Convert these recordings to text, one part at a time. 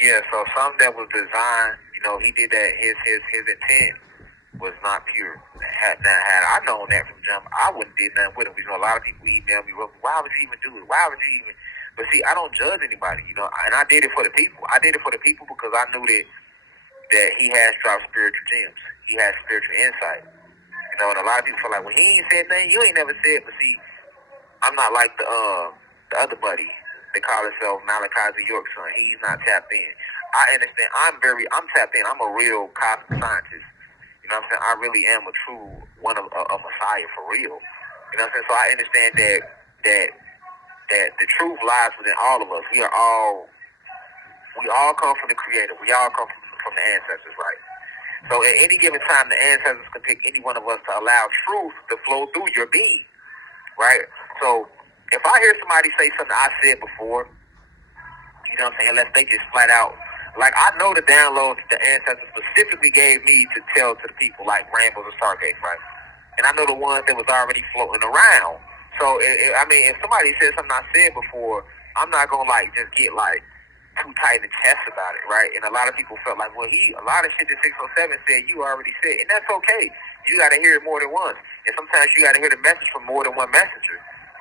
Yeah, so something that was designed, he did that. His intent was not pure. Had I known that from jump, I wouldn't did nothing with him. A lot of people email me, well, why would you even do it? Why would you even? But see, I don't judge anybody, and I did it for the people. I did it for the people because I knew that he has dropped spiritual gems. He has spiritual insight. And a lot of people feel like, well, he ain't said nothing. You ain't never said. But see, I'm not like the other buddy. They call himself Malachi York's son. He's not tapped in. I understand. I'm tapped in. I'm a real cosmic scientist. You know what I'm saying? I really am a true one of a Messiah for real. You know what I'm saying? So I understand that the truth lies within all of us. We all come from the Creator. We all come from the ancestors, right? So at any given time, the ancestors can pick any one of us to allow truth to flow through your being, right? So if I hear somebody say something I said before, you know what I'm saying, unless they just flat out, like I know the downloads the ancestors specifically gave me to tell to the people, like Rainbows and Stargates, right? And I know the ones that was already floating around. So, if somebody said something I said before, I'm not going to, just get, too tight in the chest about it, right? And a lot of people felt like, well, a lot of shit that 607 said, you already said. And that's okay. You got to hear it more than once. And sometimes you got to hear the message from more than one messenger.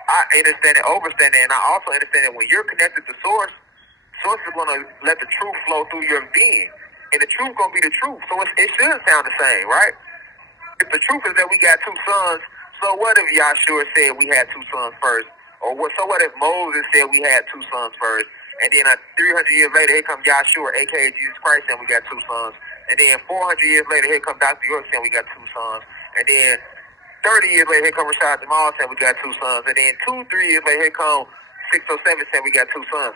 I understand and overstand it, and I also understand that when you're connected to Source is going to let the truth flow through your being. And the truth going to be the truth. So it should sound the same, right? If the truth is that we got two sons, so what if Yahshua said we had two sons first? So what if Moses said we had two sons first? And then 300 years later, here comes Yahshua, a.k.a. Jesus Christ, saying we got two sons. And then 400 years later, here comes Dr. York saying we got two sons. And then 30 years later, here comes Rashad Jamal saying we got two sons. And then 2-3 years later, here comes 607 saying we got two sons.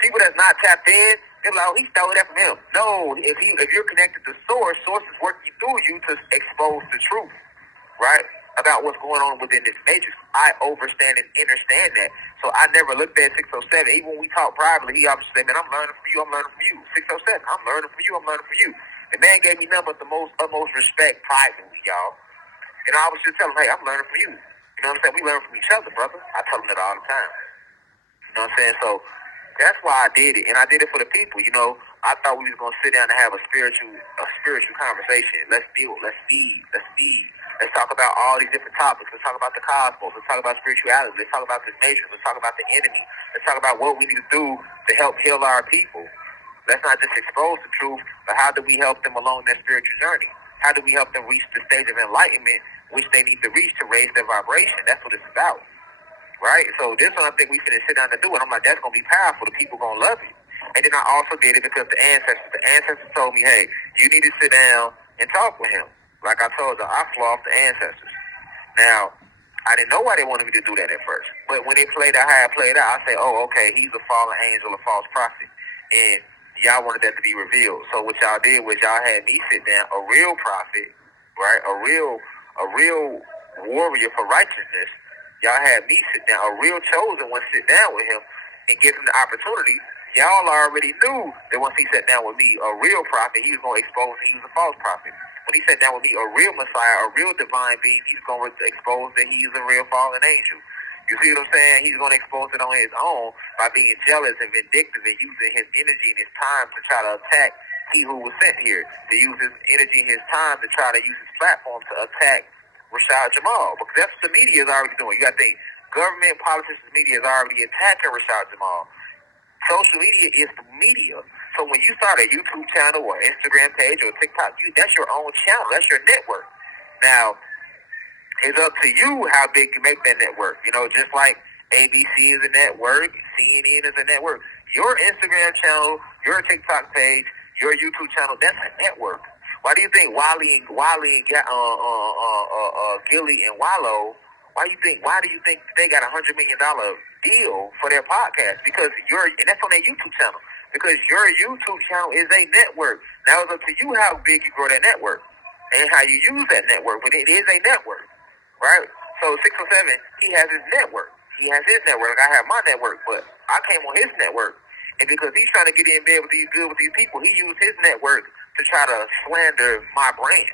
People that's not tapped in, they're like, oh, he stole that from him. No, if you're connected to Source is working through you to expose the truth, right, about what's going on within this matrix. I understand and understand that. So I never looked at 607. Even when we talk privately, he obviously said, man, I'm learning from you, I'm learning from you. 607, I'm learning from you, I'm learning from you. The man gave me nothing but the utmost respect privately, y'all. And I was just telling him, hey, I'm learning from you. You know what I'm saying? We learn from each other, brother. I tell him that all the time. You know what I'm saying? So that's why I did it. And I did it for the people, I thought we was going to sit down and have a spiritual conversation. Let's build, let's feed. Let's talk about all these different topics. Let's talk about the cosmos. Let's talk about spirituality. Let's talk about this nation. Let's talk about the enemy. Let's talk about what we need to do to help heal our people. Let's not just expose the truth, but how do we help them along their spiritual journey? How do we help them reach the stage of enlightenment which they need to reach to raise their vibration? That's what it's about. Right? So this one I think we finna sit down and do it. I'm like, that's gonna be powerful. The people gonna love it. And then I also did it because the ancestors told me, hey, you need to sit down and talk with him. Like I told you, I flew off the ancestors. Now, I didn't know why they wanted me to do that at first. But when they played out how it played out, I say, oh, okay, he's a fallen angel, a false prophet. And y'all wanted that to be revealed. So what y'all did was y'all had me sit down, a real prophet, right? A real warrior for righteousness. Y'all had me sit down, a real chosen one sit down with him and give him the opportunity. Y'all already knew that once he sat down with me, a real prophet, he was going to expose that he was a false prophet. When he sat down with me, a real Messiah, a real divine being, he's going to expose that he is a real fallen angel. You see what I'm saying? He's going to expose it on his own by being jealous and vindictive and using his energy and his time to try to attack he who was sent here, to use his energy and his time to try to use his platform to attack Rashad Jamal, because that's what the media is already doing. You got to think, government, politicians, media is already attacking Rashad Jamal. Social media is the media. So when you start a YouTube channel or Instagram page or TikTok, that's your own channel. That's your network. Now, it's up to you how big you make that network. Just like ABC is a network, CNN is a network. Your Instagram channel, your TikTok page, your YouTube channel, that's a network. Why do you think Gilly and Wallow? Why do you think they got $100 million deal for their podcast? Because and that's on their YouTube channel. Because your YouTube channel is a network. Now it's up to you how big you grow that network and how you use that network. But it is a network, right? So 607, he has his network. He has his network. I have my network, but I came on his network, and because he's trying to get in bed with these people, he used his network to try to slander my brand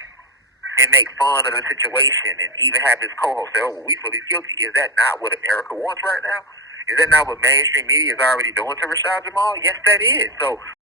and make fun of the situation and even have his co-host say, oh, well, we feel he's guilty. Is that not what America wants right now? Is that not what mainstream media is already doing to Rashad Jamal? Yes, that is. So